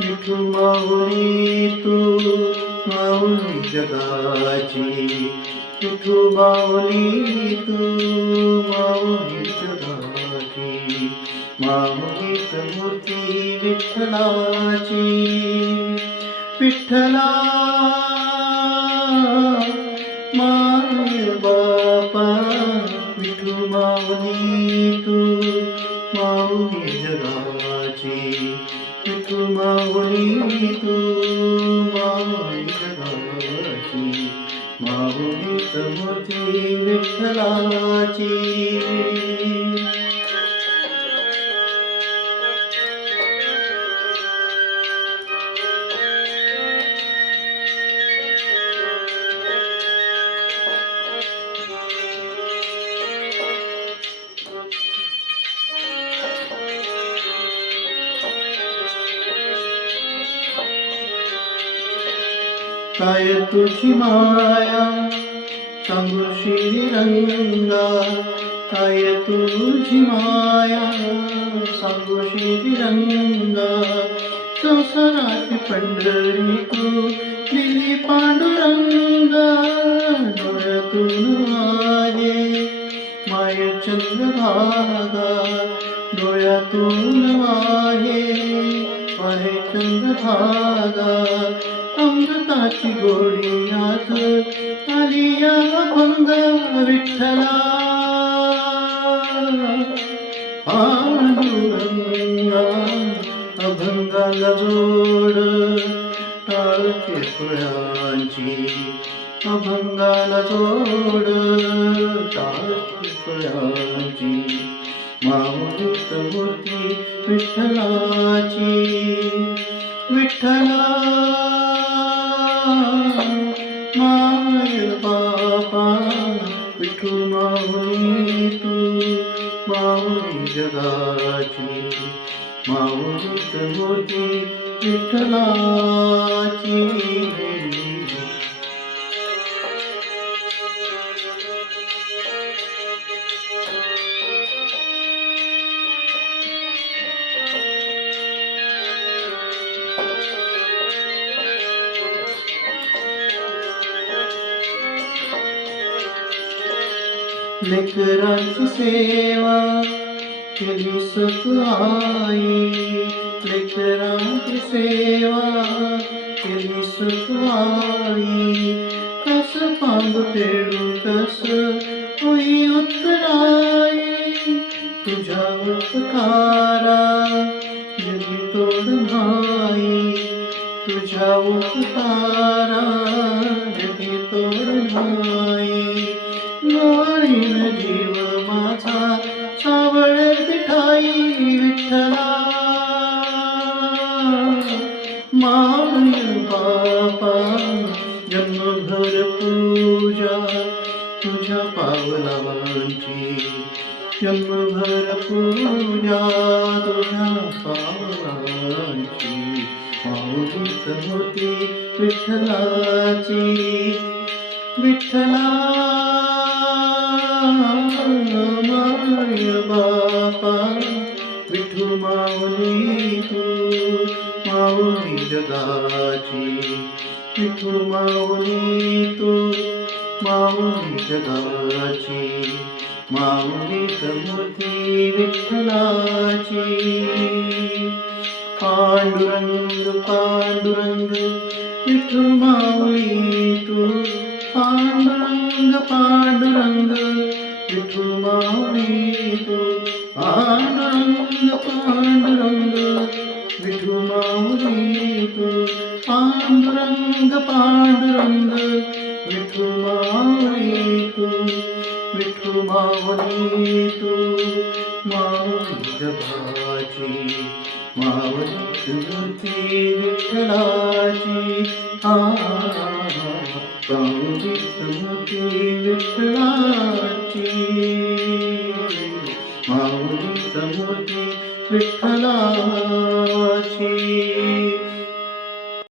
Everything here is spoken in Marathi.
विठू माऊली तू माऊली जगाची, विठू माऊली तू माऊली जगाची, माऊलीत मूर्ती विठ्ठलाची. विठ्ठला माय बापा, विठू माऊली तू माऊली जगाची, विठू माऊली तू माऊली जगाची, माऊलीत मूर्ती विठ्ठलाची. काय तुझी माया सांगू श्रीरंगा, काय तुझी माया सांगू श्रीरंगा. संसाराची पंढरी तू दिली पांडुरंगा, डोळ्यातून आहे माय चंद्रभागा, डोळ्यातून आहे माय चंद्रभागा. अमृताची गोडी आज आली या अभंग विठ्ठला, पांडुरंगा. अभंगाला जोड टाळके फळांची, अभंगाला जोड टाळके फळांची, माऊलीत मूर्ती विठ्ठलाची. विठ्ठला माय बापा, विठू माऊली तू माऊली जगाची, माऊलीत मूर्ती विठ्ठलाची. लेकरांची सेवा केली सख आई, लेकरांची सेवा केली सख आई. कस पांग फेडू कस होई उत्तराई, तुझ्या उपकारा जगी तोड नाही, तुझ्या उपकारा जगी तोड नाही. गोळीन जीव माझा सावळ पिठाई विठ्ठला, माय बापा. जन्मभर पूजा तुझ्या पावलांची, जन्मभर पूजा तुझ्या पावलांची, माऊलीत मूर्ती विठ्ठलाची. विठ्ठला माय बापा, विठू माऊली तू माऊली जगाची, विठू माऊली तू माऊली जगाची, माऊलीत मूर्ती विठ्ठलाची. पांडुरंग पांडुरंग विठू माऊली तू, पांडुरंग पांडुरंग विठू माऊली तू, पांडुरंग पांडुरंग विठू माऊली तू, पांडुरंग पांडुरंग विठू माऊली तू, विठू माऊली तू माऊली जगाची, माऊलीत मूर्ती विठ्ठलाची. माऊलीत